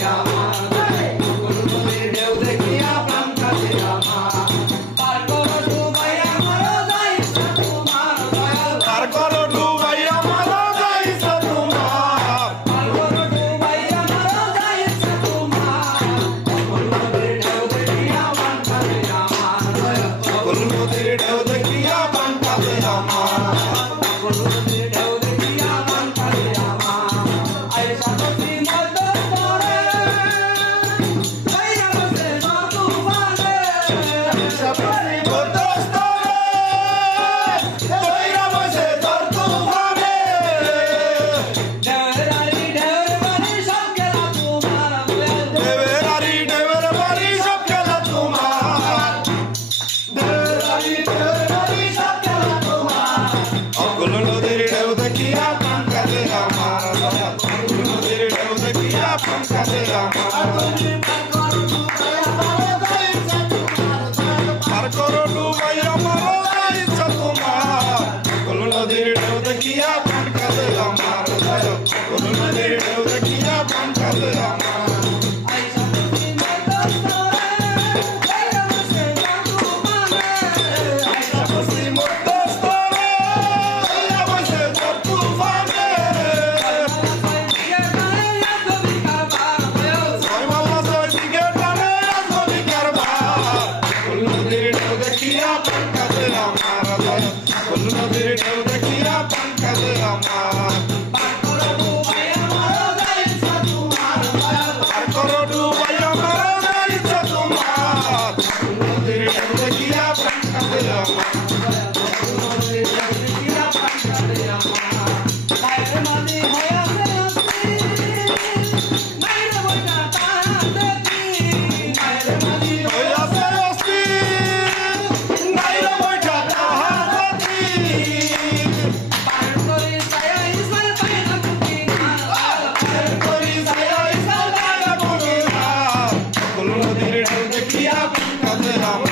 yeah. Somebody, দিড়েও দেখিয়া পান কাঁদে আমার অরুণ দিড়েও দেখিয়া পান কাঁদে আমার Thank you. good.